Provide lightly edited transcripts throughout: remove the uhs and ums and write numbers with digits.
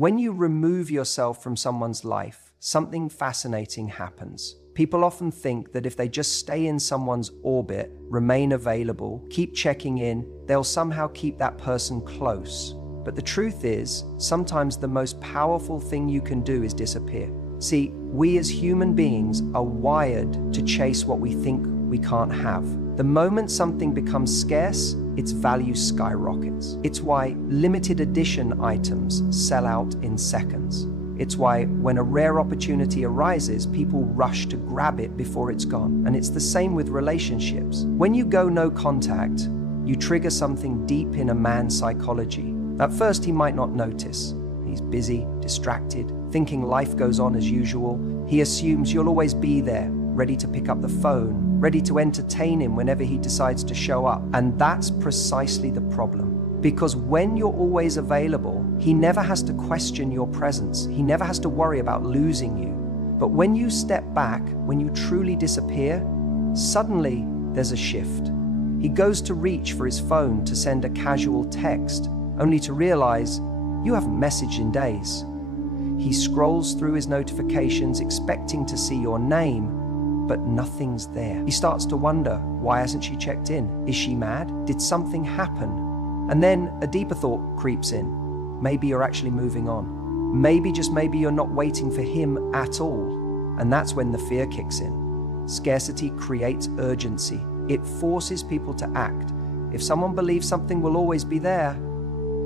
When you remove yourself from someone's life, something fascinating happens. People often think that if they just stay in someone's orbit, remain available, keep checking in, they'll somehow keep that person close. But the truth is, sometimes the most powerful thing you can do is disappear. See, we as human beings are wired to chase what we think we can't have. The moment something becomes scarce, its value skyrockets. It's why limited edition items sell out in seconds. It's why when a rare opportunity arises, people rush to grab it before it's gone. And it's the same with relationships. When you go no contact, you trigger something deep in a man's psychology. At first, he might not notice. He's busy, distracted, thinking life goes on as usual. He assumes you'll always be there, ready to pick up the phone, ready to entertain him whenever he decides to show up. And that's precisely the problem. Because when you're always available, he never has to question your presence. He never has to worry about losing you. But when you step back, when you truly disappear, suddenly there's a shift. He goes to reach for his phone to send a casual text, only to realize you haven't messaged in days. He scrolls through his notifications expecting to see your name, but nothing's there. He starts to wonder, why hasn't she checked in? Is she mad? Did something happen? And then a deeper thought creeps in. Maybe you're actually moving on. Maybe, just maybe, you're not waiting for him at all. And that's when the fear kicks in. Scarcity creates urgency. It forces people to act. If someone believes something will always be there,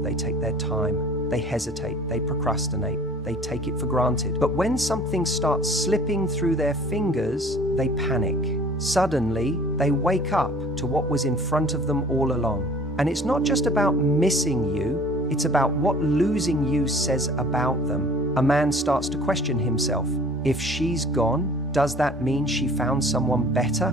they take their time, they hesitate, they procrastinate, they take it for granted. But when something starts slipping through their fingers, they panic. Suddenly, they wake up to what was in front of them all along. And it's not just about missing you, it's about what losing you says about them. A man starts to question himself. If she's gone, does that mean she found someone better?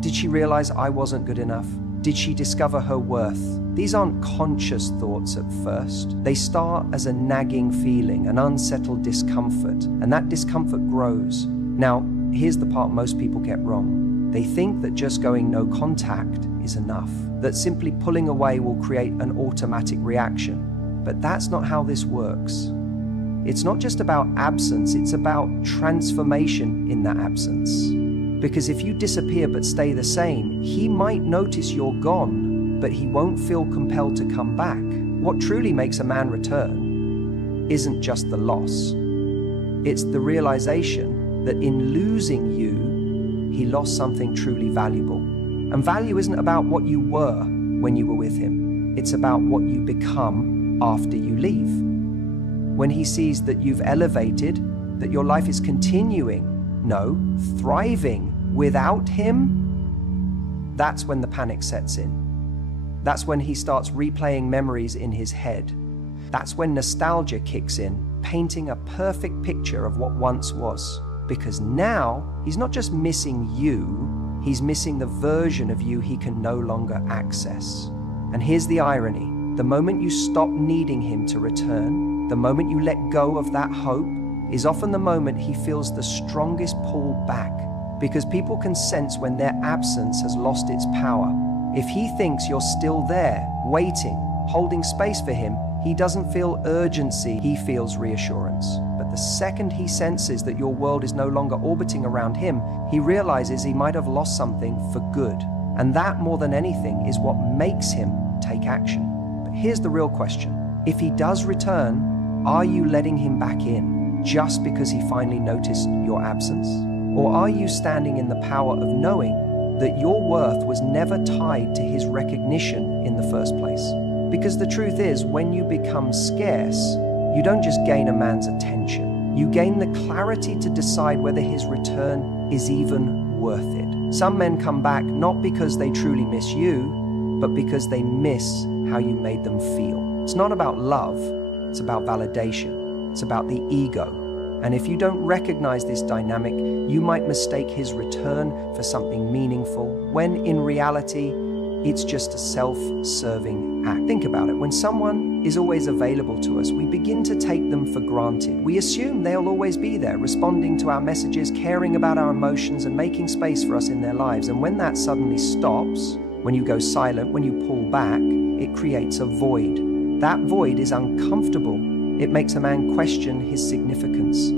Did she realize I wasn't good enough? Did she discover her worth? These aren't conscious thoughts at first. They start as a nagging feeling, an unsettled discomfort, and that discomfort grows. Now, here's the part most people get wrong. They think that just going no contact is enough, that simply pulling away will create an automatic reaction. But that's not how this works. It's not just about absence, it's about transformation in that absence. Because if you disappear but stay the same, he might notice you're gone, but he won't feel compelled to come back. What truly makes a man return isn't just the loss. It's the realization that in losing you, he lost something truly valuable. And value isn't about what you were when you were with him. It's about what you become after you leave. When he sees that you've elevated, that your life is continuing, no, thriving without him, that's when the panic sets in. That's when he starts replaying memories in his head. That's when nostalgia kicks in, painting a perfect picture of what once was. Because now, he's not just missing you, he's missing the version of you he can no longer access. And here's the irony. The moment you stop needing him to return, the moment you let go of that hope, is often the moment he feels the strongest pull back. Because people can sense when their absence has lost its power. If he thinks you're still there, waiting, holding space for him, he doesn't feel urgency, he feels reassurance. But the second he senses that your world is no longer orbiting around him, he realizes he might have lost something for good. And that, more than anything, is what makes him take action. But here's the real question. If he does return, are you letting him back in just because he finally noticed your absence? Or are you standing in the power of knowing that your worth was never tied to his recognition in the first place? Because the truth is, when you become scarce, you don't just gain a man's attention. You gain the clarity to decide whether his return is even worth it. Some men come back not because they truly miss you, but because they miss how you made them feel. It's not about love, it's about validation. It's about the ego. And if you don't recognize this dynamic, you might mistake his return for something meaningful, when in reality, it's just a self-serving act. Think about it. When someone is always available to us, we begin to take them for granted. We assume they'll always be there, responding to our messages, caring about our emotions, and making space for us in their lives. And when that suddenly stops, when you go silent, when you pull back, it creates a void. That void is uncomfortable It makes a man question his significance.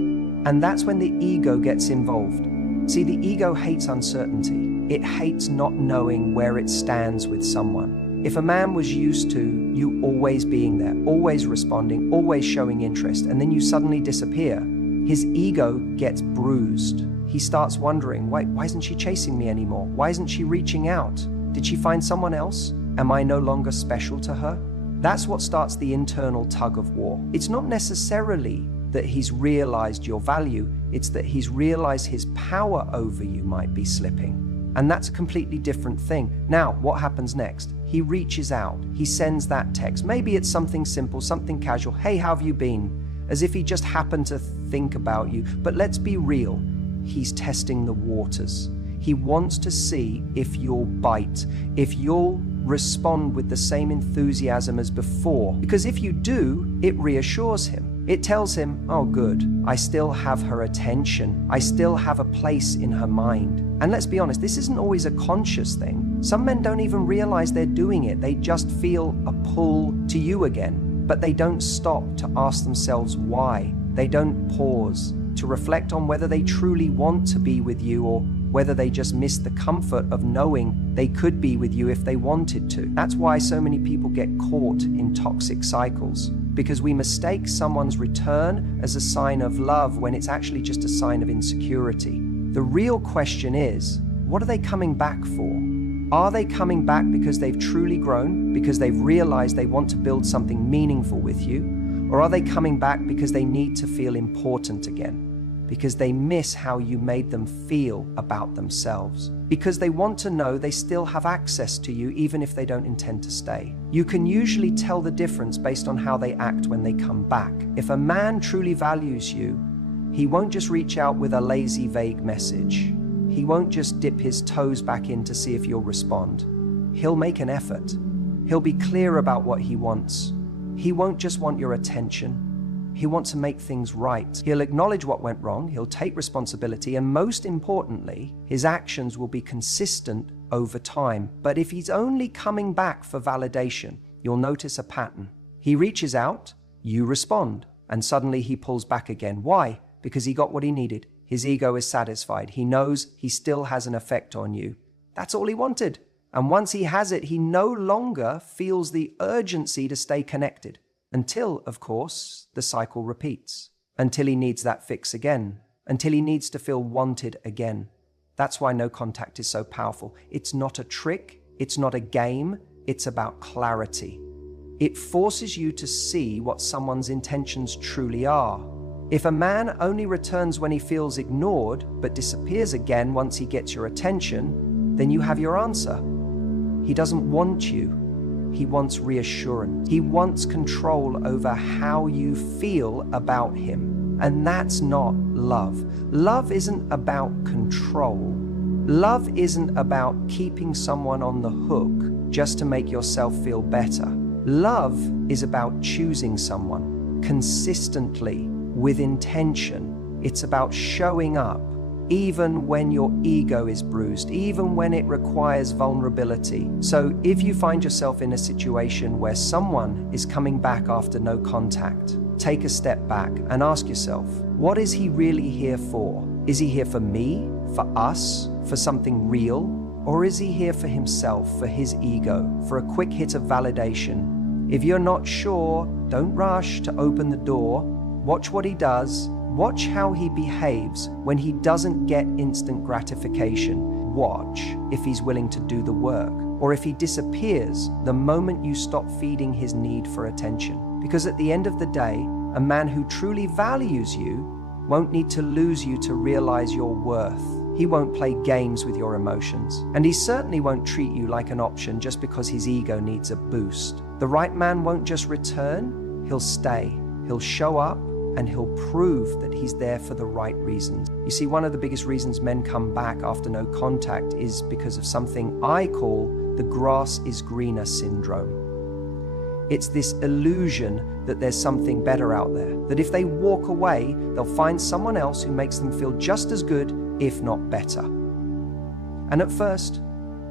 And that's when the ego gets involved. See, the ego hates uncertainty. It hates not knowing where it stands with someone. If a man was used to you always being there, always responding, always showing interest, and then you suddenly disappear, his ego gets bruised. He starts wondering, why isn't she chasing me anymore? Why isn't she reaching out? Did she find someone else? Am I no longer special to her? That's what starts the internal tug of war. It's not necessarily that he's realized your value, it's that he's realized his power over you might be slipping. And that's a completely different thing. Now, what happens next? He reaches out, he sends that text. Maybe it's something simple, something casual. Hey, how have you been? As if he just happened to think about you. But let's be real, he's testing the waters. He wants to see if you'll bite, if you'll respond with the same enthusiasm as before. Because if you do, it reassures him. It tells him, oh good, I still have her attention. I still have a place in her mind. And let's be honest, this isn't always a conscious thing. Some men don't even realize they're doing it. They just feel a pull to you again. But they don't stop to ask themselves why. They don't pause to reflect on whether they truly want to be with you or whether they just miss the comfort of knowing they could be with you if they wanted to. That's why so many people get caught in toxic cycles, because we mistake someone's return as a sign of love when it's actually just a sign of insecurity. The real question is, what are they coming back for? Are they coming back because they've truly grown, because they've realized they want to build something meaningful with you? Or are they coming back because they need to feel important again? Because they miss how you made them feel about themselves. Because they want to know they still have access to you even if they don't intend to stay. You can usually tell the difference based on how they act when they come back. If a man truly values you, he won't just reach out with a lazy, vague message. He won't just dip his toes back in to see if you'll respond. He'll make an effort. He'll be clear about what he wants. He won't just want your attention. He wants to make things right. He'll acknowledge what went wrong, he'll take responsibility, and most importantly, his actions will be consistent over time. But if he's only coming back for validation, you'll notice a pattern. He reaches out, you respond, and suddenly he pulls back again. Why? Because he got what he needed. His ego is satisfied. He knows he still has an effect on you. That's all he wanted. And once he has it, he no longer feels the urgency to stay connected. Until, of course, the cycle repeats. Until he needs that fix again. Until he needs to feel wanted again. That's why no contact is so powerful. It's not a trick. It's not a game. It's about clarity. It forces you to see what someone's intentions truly are. If a man only returns when he feels ignored, but disappears again once he gets your attention, then you have your answer. He doesn't want you. He wants reassurance. He wants control over how you feel about him. And that's not love. Love isn't about control. Love isn't about keeping someone on the hook just to make yourself feel better. Love is about choosing someone consistently with intention. It's about showing up even when your ego is bruised, even when it requires vulnerability. So if you find yourself in a situation where someone is coming back after no contact, take a step back and ask yourself, what is he really here for? Is he here for me, for us, for something real? Or is he here for himself, for his ego, for a quick hit of validation? If you're not sure, don't rush to open the door. Watch what he does. Watch how he behaves when he doesn't get instant gratification. Watch if he's willing to do the work, or if he disappears the moment you stop feeding his need for attention. Because at the end of the day, a man who truly values you won't need to lose you to realize your worth. He won't play games with your emotions, and he certainly won't treat you like an option just because his ego needs a boost. The right man won't just return, he'll stay. He'll show up, and he'll prove that he's there for the right reasons. You see, one of the biggest reasons men come back after no contact is because of something I call the grass is greener syndrome. It's this illusion that there's something better out there, that if they walk away, they'll find someone else who makes them feel just as good, if not better. And at first,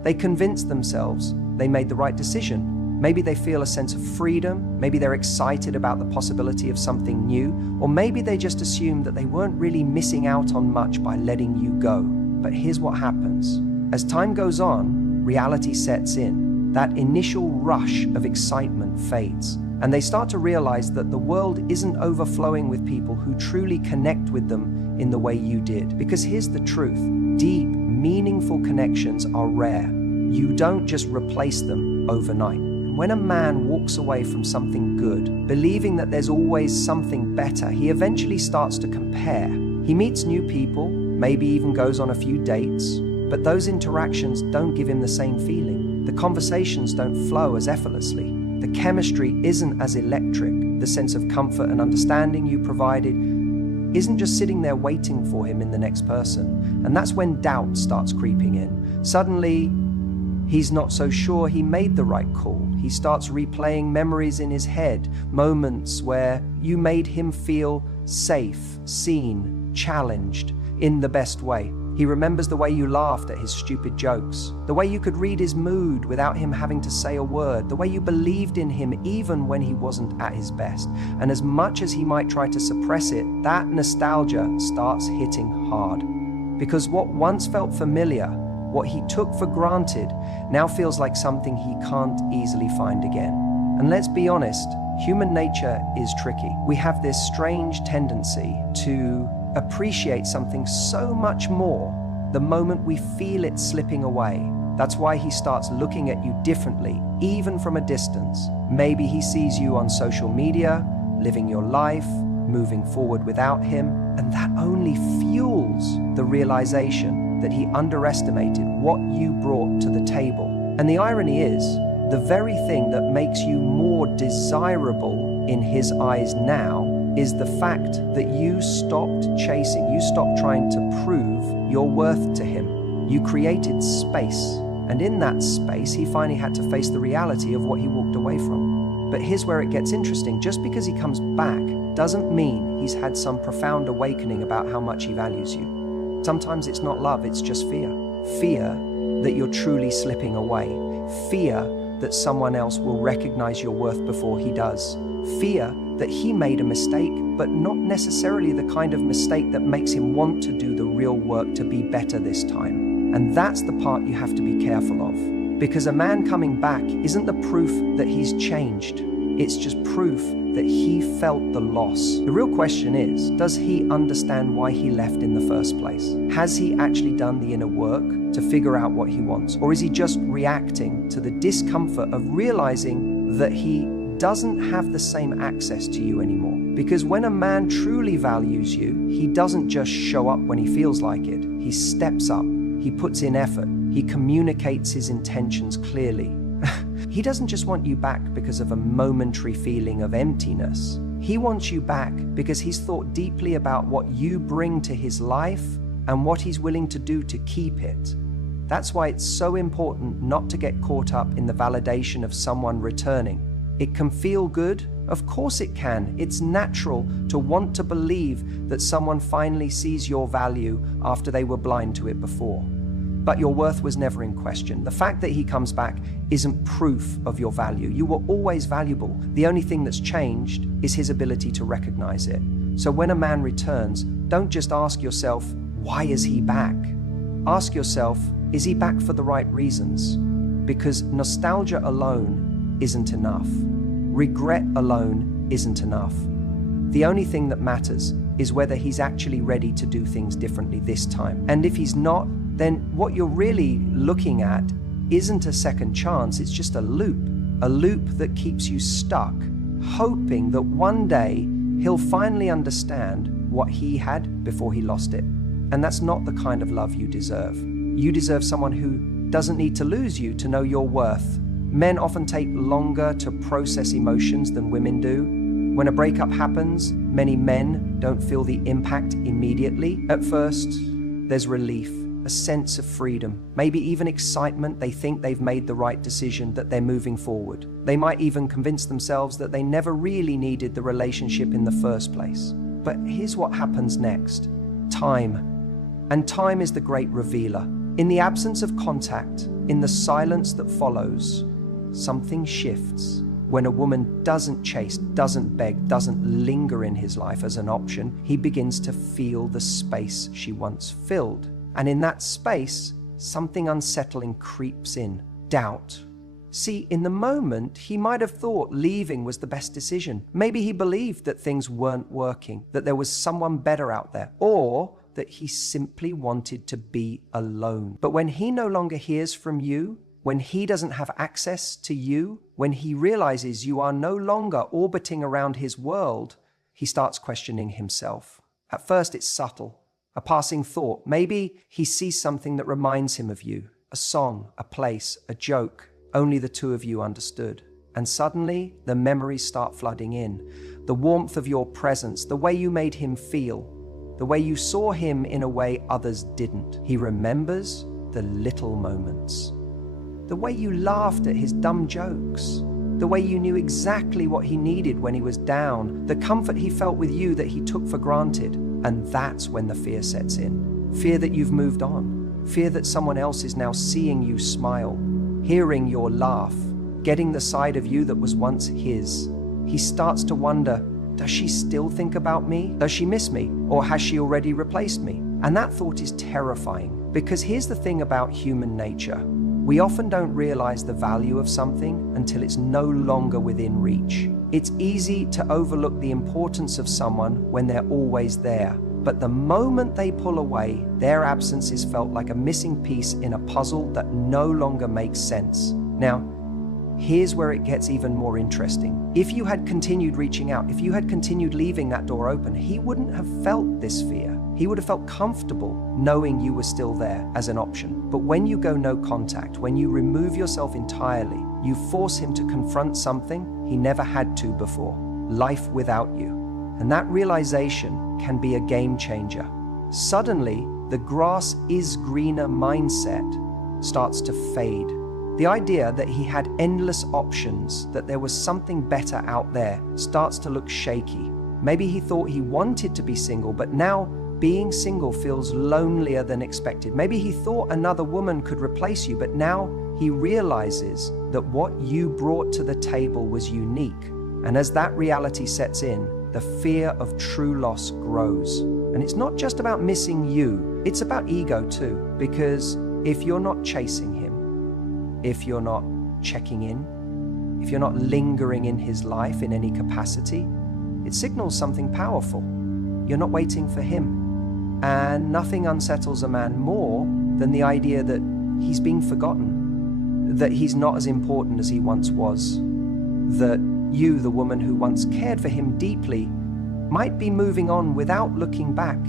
they convince themselves they made the right decision. Maybe they feel a sense of freedom, maybe they're excited about the possibility of something new, or maybe they just assume that they weren't really missing out on much by letting you go. But here's what happens. As time goes on, reality sets in. That initial rush of excitement fades, and they start to realize that the world isn't overflowing with people who truly connect with them in the way you did. Because here's the truth. Deep, meaningful connections are rare. You don't just replace them overnight. When a man walks away from something good, believing that there's always something better, he eventually starts to compare. He meets new people, maybe even goes on a few dates, but those interactions don't give him the same feeling. The conversations don't flow as effortlessly. The chemistry isn't as electric. The sense of comfort and understanding you provided isn't just sitting there waiting for him in the next person. And that's when doubt starts creeping in. Suddenly, he's not so sure he made the right call. He starts replaying memories in his head, moments where you made him feel safe, seen, challenged in the best way. He remembers the way you laughed at his stupid jokes, the way you could read his mood without him having to say a word, the way you believed in him even when he wasn't at his best. And as much as he might try to suppress it, that nostalgia starts hitting hard. Because what once felt familiar, what he took for granted, now feels like something he can't easily find again. And let's be honest, human nature is tricky. We have this strange tendency to appreciate something so much more the moment we feel it slipping away. That's why he starts looking at you differently, even from a distance. Maybe he sees you on social media, living your life, moving forward without him, and that only fuels the realization that he underestimated what you brought to the table. And the irony is, the very thing that makes you more desirable in his eyes now is the fact that you stopped chasing, you stopped trying to prove your worth to him. You created space, and in that space, he finally had to face the reality of what he walked away from. But here's where it gets interesting. Just because he comes back doesn't mean he's had some profound awakening about how much he values you. Sometimes it's not love, it's just fear. Fear that you're truly slipping away. Fear that someone else will recognize your worth before he does. Fear that he made a mistake, but not necessarily the kind of mistake that makes him want to do the real work to be better this time. And that's the part you have to be careful of. Because a man coming back isn't the proof that he's changed. It's just proof that he felt the loss. The real question is, does he understand why he left in the first place? Has he actually done the inner work to figure out what he wants? Or is he just reacting to the discomfort of realizing that he doesn't have the same access to you anymore? Because when a man truly values you, he doesn't just show up when he feels like it. He steps up, he puts in effort, he communicates his intentions clearly. He doesn't just want you back because of a momentary feeling of emptiness. He wants you back because he's thought deeply about what you bring to his life and what he's willing to do to keep it. That's why it's so important not to get caught up in the validation of someone returning. It can feel good. Of course it can. It's natural to want to believe that someone finally sees your value after they were blind to it before. But your worth was never in question. The fact that he comes back isn't proof of your value. You were always valuable. The only thing that's changed is his ability to recognize it. So when a man returns, don't just ask yourself, why is he back? Ask yourself, is he back for the right reasons? Because nostalgia alone isn't enough. Regret alone isn't enough. The only thing that matters is whether he's actually ready to do things differently this time. And if he's not, then what you're really looking at isn't a second chance, it's just a loop that keeps you stuck, hoping that one day he'll finally understand what he had before he lost it. And that's not the kind of love you deserve. You deserve someone who doesn't need to lose you to know your worth. Men often take longer to process emotions than women do. When a breakup happens, many men don't feel the impact immediately. At first, there's relief, a sense of freedom, maybe even excitement. They think they've made the right decision, that they're moving forward. They might even convince themselves that they never really needed the relationship in the first place. But here's what happens next. Time. And time is the great revealer. In the absence of contact, in the silence that follows, something shifts. When a woman doesn't chase, doesn't beg, doesn't linger in his life as an option, he begins to feel the space she once filled. And in that space, something unsettling creeps in. Doubt. See, in the moment, he might have thought leaving was the best decision. Maybe he believed that things weren't working, that there was someone better out there, or that he simply wanted to be alone. But when he no longer hears from you, when he doesn't have access to you, when he realizes you are no longer orbiting around his world, he starts questioning himself. At first, it's subtle, a passing thought. Maybe he sees something that reminds him of you, a song, a place, a joke. Only the two of you understood. And suddenly, the memories start flooding in. The warmth of your presence, the way you made him feel, the way you saw him in a way others didn't. He remembers the little moments. The way you laughed at his dumb jokes. The way you knew exactly what he needed when he was down. The comfort he felt with you that he took for granted. And that's when the fear sets in. Fear that you've moved on. Fear that someone else is now seeing you smile, hearing your laugh, getting the side of you that was once his. He starts to wonder, does she still think about me? Does she miss me? Or has she already replaced me? And that thought is terrifying, because here's the thing about human nature. We often don't realize the value of something until it's no longer within reach. It's easy to overlook the importance of someone when they're always there. But the moment they pull away, their absence is felt like a missing piece in a puzzle that no longer makes sense. Now, here's where it gets even more interesting. If you had continued reaching out, if you had continued leaving that door open, he wouldn't have felt this fear. He would have felt comfortable knowing you were still there as an option. But when you go no contact, when you remove yourself entirely, you force him to confront something he never had to before, life without you. And that realization can be a game changer. Suddenly, the grass is greener mindset starts to fade. The idea that he had endless options, that there was something better out there, starts to look shaky. Maybe he thought he wanted to be single, but now being single feels lonelier than expected. Maybe he thought another woman could replace you, but now he realizes that what you brought to the table was unique. And as that reality sets in, the fear of true loss grows. And it's not just about missing you, it's about ego too. Because if you're not chasing him, if you're not checking in, if you're not lingering in his life in any capacity, it signals something powerful. You're not waiting for him. And nothing unsettles a man more than the idea that he's being forgotten, that he's not as important as he once was, that you, the woman who once cared for him deeply, might be moving on without looking back.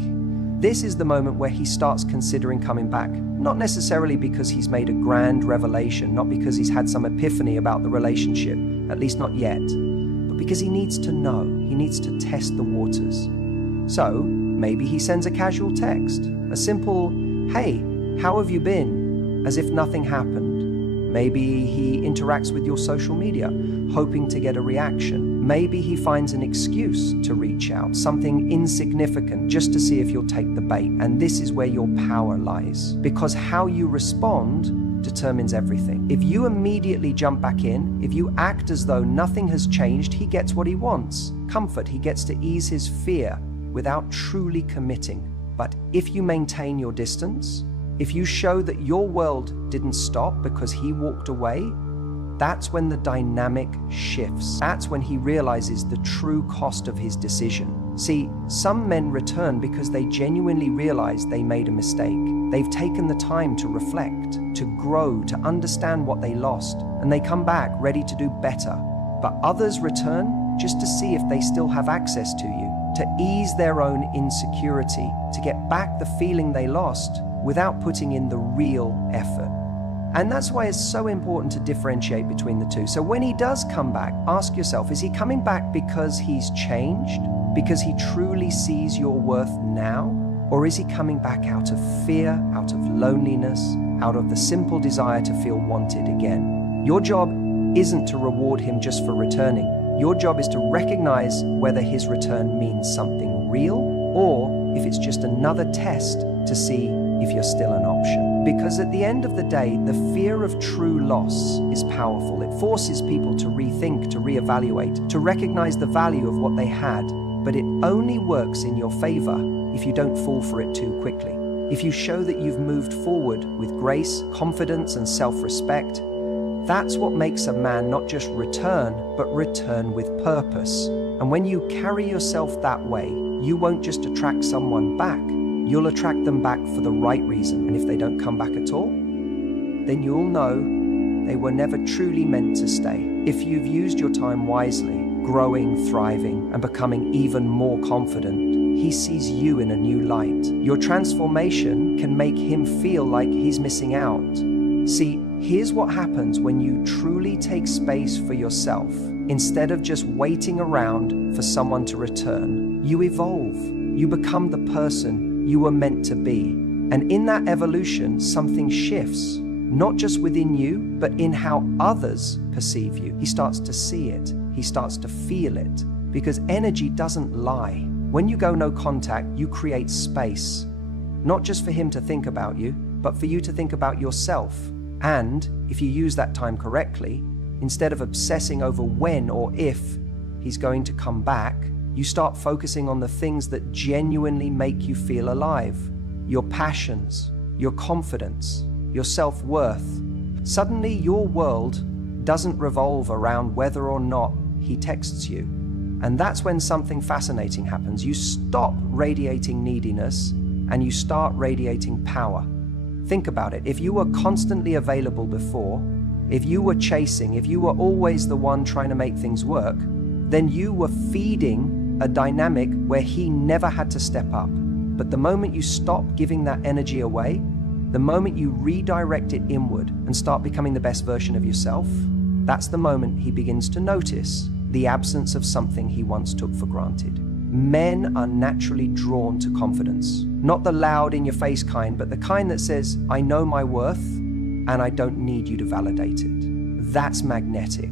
This is the moment where he starts considering coming back, not necessarily because he's made a grand revelation, not because he's had some epiphany about the relationship, at least not yet, but because he needs to know, he needs to test the waters. So maybe he sends a casual text, a simple, "Hey, how have you been?" as if nothing happened. Maybe he interacts with your social media, hoping to get a reaction. Maybe he finds an excuse to reach out, something insignificant, just to see if you'll take the bait. And this is where your power lies, because how you respond determines everything. If you immediately jump back in, if you act as though nothing has changed, he gets what he wants. Comfort, he gets to ease his fear without truly committing. But if you maintain your distance, if you show that your world didn't stop because he walked away, that's when the dynamic shifts. That's when he realizes the true cost of his decision. See, some men return because they genuinely realize they made a mistake. They've taken the time to reflect, to grow, to understand what they lost, and they come back ready to do better. But others return just to see if they still have access to you, to ease their own insecurity, to get back the feeling they lost without putting in the real effort. And that's why it's so important to differentiate between the two. So when he does come back, ask yourself, is he coming back because he's changed? Because he truly sees your worth now? Or is he coming back out of fear, out of loneliness, out of the simple desire to feel wanted again? Your job isn't to reward him just for returning. Your job is to recognize whether his return means something real or if it's just another test to see if you're still an option. Because at the end of the day, the fear of true loss is powerful. It forces people to rethink, to reevaluate, to recognize the value of what they had. But it only works in your favor if you don't fall for it too quickly. If you show that you've moved forward with grace, confidence, and self-respect, that's what makes a man not just return, but return with purpose. And when you carry yourself that way, you won't just attract someone back, you'll attract them back for the right reason. And if they don't come back at all, then you'll know they were never truly meant to stay. If you've used your time wisely, growing, thriving, and becoming even more confident, he sees you in a new light. Your transformation can make him feel like he's missing out. See, here's what happens when you truly take space for yourself. Instead of just waiting around for someone to return, you evolve. You become the person you were meant to be. And in that evolution, something shifts, not just within you, but in how others perceive you. He starts to see it. He starts to feel it, because energy doesn't lie. When you go no contact, you create space, not just for him to think about you, but for you to think about yourself. And if you use that time correctly, instead of obsessing over when or if he's going to come back, you start focusing on the things that genuinely make you feel alive. Your passions, your confidence, your self-worth. Suddenly your world doesn't revolve around whether or not he texts you. And that's when something fascinating happens. You stop radiating neediness and you start radiating power. Think about it. If you were constantly available before, if you were chasing, if you were always the one trying to make things work, then you were feeding a dynamic where he never had to step up. But the moment you stop giving that energy away, the moment you redirect it inward and start becoming the best version of yourself, that's the moment he begins to notice the absence of something he once took for granted. Men are naturally drawn to confidence. Not the loud in-your-face kind, but the kind that says, I know my worth and I don't need you to validate it. That's magnetic.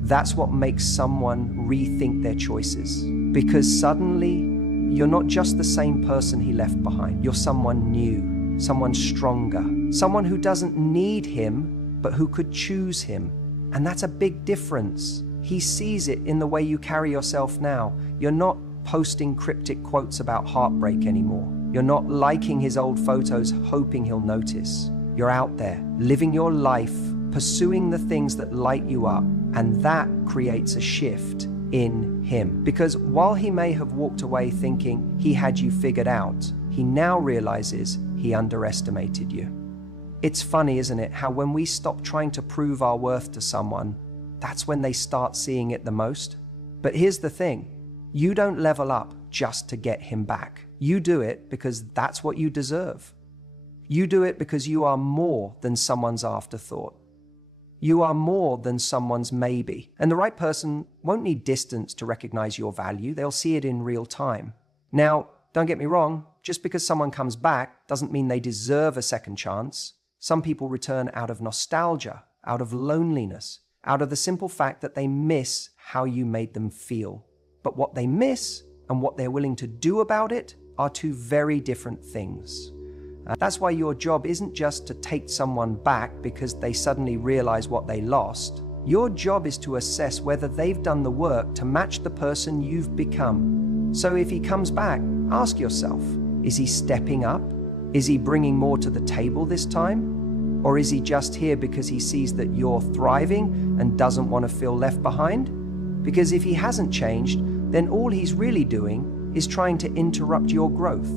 That's what makes someone rethink their choices. Because suddenly, you're not just the same person he left behind. You're someone new, someone stronger, someone who doesn't need him, but who could choose him. And that's a big difference. He sees it in the way you carry yourself now. You're not posting cryptic quotes about heartbreak anymore. You're not liking his old photos, hoping he'll notice. You're out there, living your life, pursuing the things that light you up, and that creates a shift in him. Because while he may have walked away thinking he had you figured out, he now realizes he underestimated you. It's funny, isn't it, how when we stop trying to prove our worth to someone, that's when they start seeing it the most. But here's the thing, you don't level up just to get him back. You do it because that's what you deserve. You do it because you are more than someone's afterthought. You are more than someone's maybe. And the right person won't need distance to recognize your value. They'll see it in real time. Now, don't get me wrong, just because someone comes back doesn't mean they deserve a second chance. Some people return out of nostalgia, out of loneliness, out of the simple fact that they miss how you made them feel. But what they miss and what they're willing to do about it are two very different things. That's why your job isn't just to take someone back because they suddenly realize what they lost. Your job is to assess whether they've done the work to match the person you've become. So if he comes back, ask yourself, is he stepping up? Is he bringing more to the table this time? Or is he just here because he sees that you're thriving and doesn't want to feel left behind? Because if he hasn't changed, then all he's really doing is trying to interrupt your growth.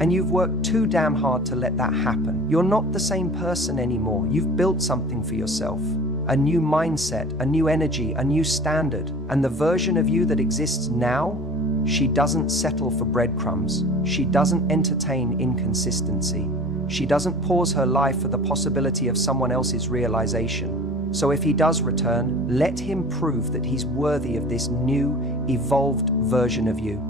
And you've worked too damn hard to let that happen. You're not the same person anymore. You've built something for yourself. A new mindset, a new energy, a new standard. And the version of you that exists now, she doesn't settle for breadcrumbs. She doesn't entertain inconsistency. She doesn't pause her life for the possibility of someone else's realization. So if he does return, let him prove that he's worthy of this new, evolved version of you.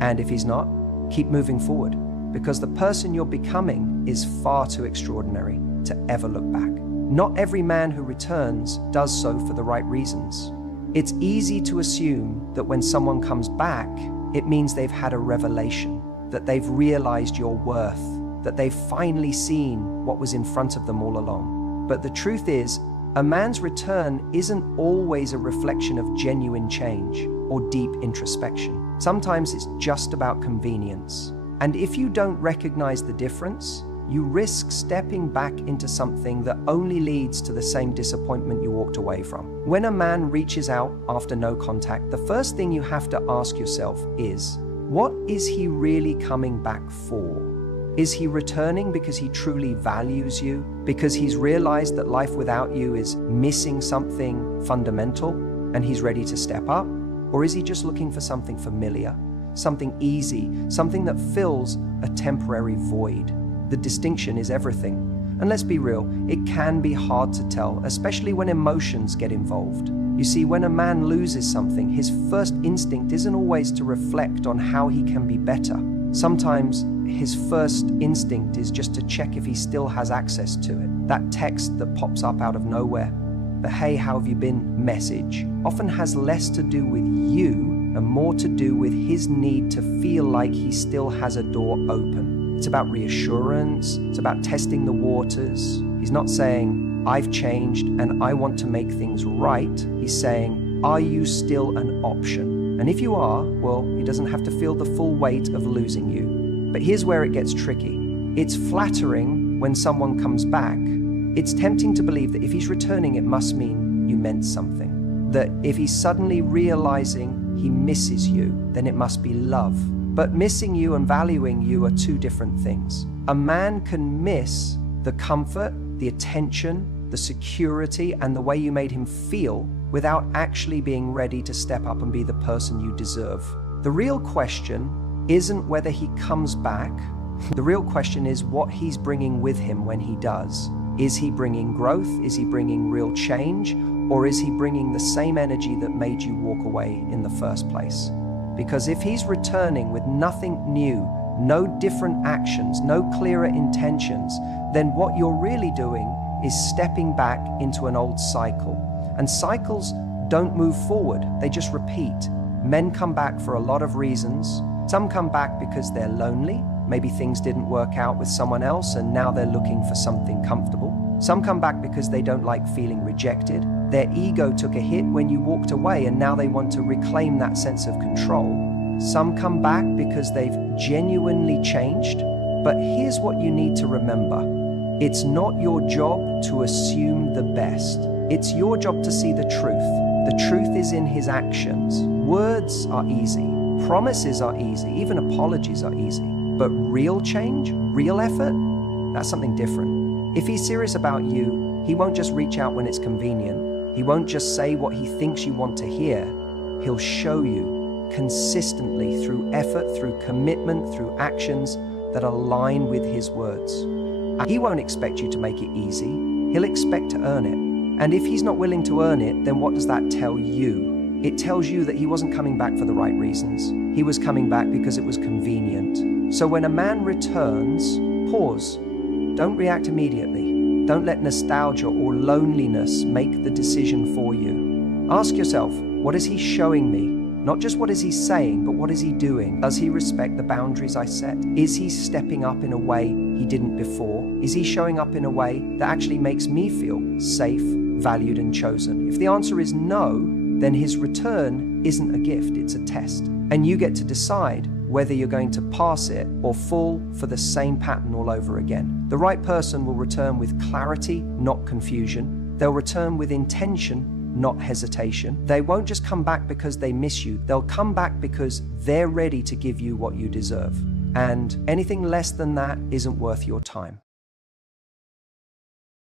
And if he's not, keep moving forward, because the person you're becoming is far too extraordinary to ever look back. Not every man who returns does so for the right reasons. It's easy to assume that when someone comes back, it means they've had a revelation, that they've realized your worth, that they've finally seen what was in front of them all along. But the truth is, a man's return isn't always a reflection of genuine change or deep introspection. Sometimes it's just about convenience. And if you don't recognize the difference, you risk stepping back into something that only leads to the same disappointment you walked away from. When a man reaches out after no contact, the first thing you have to ask yourself is, what is he really coming back for? Is he returning because he truly values you? Because he's realized that life without you is missing something fundamental and he's ready to step up? Or is he just looking for something familiar, something easy, something that fills a temporary void? The distinction is everything. And let's be real, it can be hard to tell, especially when emotions get involved. You see, when a man loses something, his first instinct isn't always to reflect on how he can be better. Sometimes his first instinct is just to check if he still has access to it. That text that pops up out of nowhere, the "hey, how have you been" message, often has less to do with you and more to do with his need to feel like he still has a door open. It's about reassurance, it's about testing the waters. He's not saying, "I've changed and I want to make things right." He's saying, "Are you still an option?" And if you are, well, he doesn't have to feel the full weight of losing you. But here's where it gets tricky. It's flattering when someone comes back. It's tempting to believe that if he's returning, it must mean you meant something. That if he's suddenly realizing he misses you, then it must be love. But missing you and valuing you are two different things. A man can miss the comfort, the attention, the security, and the way you made him feel without actually being ready to step up and be the person you deserve. The real question isn't whether he comes back. The real question is what he's bringing with him when he does. Is he bringing growth? Is he bringing real change? Or is he bringing the same energy that made you walk away in the first place? Because if he's returning with nothing new, no different actions, no clearer intentions, then what you're really doing is stepping back into an old cycle. And cycles don't move forward, they just repeat. Men come back for a lot of reasons. Some come back because they're lonely. Maybe things didn't work out with someone else and now they're looking for something comfortable. Some come back because they don't like feeling rejected. Their ego took a hit when you walked away and now they want to reclaim that sense of control. Some come back because they've genuinely changed. But here's what you need to remember. It's not your job to assume the best. It's your job to see the truth. The truth is in his actions. Words are easy. Promises are easy. Even apologies are easy. But real change, real effort, that's something different. If he's serious about you, he won't just reach out when it's convenient. He won't just say what he thinks you want to hear. He'll show you consistently through effort, through commitment, through actions that align with his words. He won't expect you to make it easy. He'll expect to earn it. And if he's not willing to earn it, then what does that tell you? It tells you that he wasn't coming back for the right reasons. He was coming back because it was convenient. So when a man returns, pause. Don't react immediately. Don't let nostalgia or loneliness make the decision for you. Ask yourself, what is he showing me? Not just what is he saying, but what is he doing? Does he respect the boundaries I set? Is he stepping up in a way he didn't before? Is he showing up in a way that actually makes me feel safe, valued, and chosen? If the answer is no, then his return isn't a gift, it's a test. And you get to decide whether you're going to pass it or fall for the same pattern all over again. The right person will return with clarity, not confusion. They'll return with intention, not hesitation. They won't just come back because they miss you. They'll come back because they're ready to give you what you deserve. And anything less than that isn't worth your time.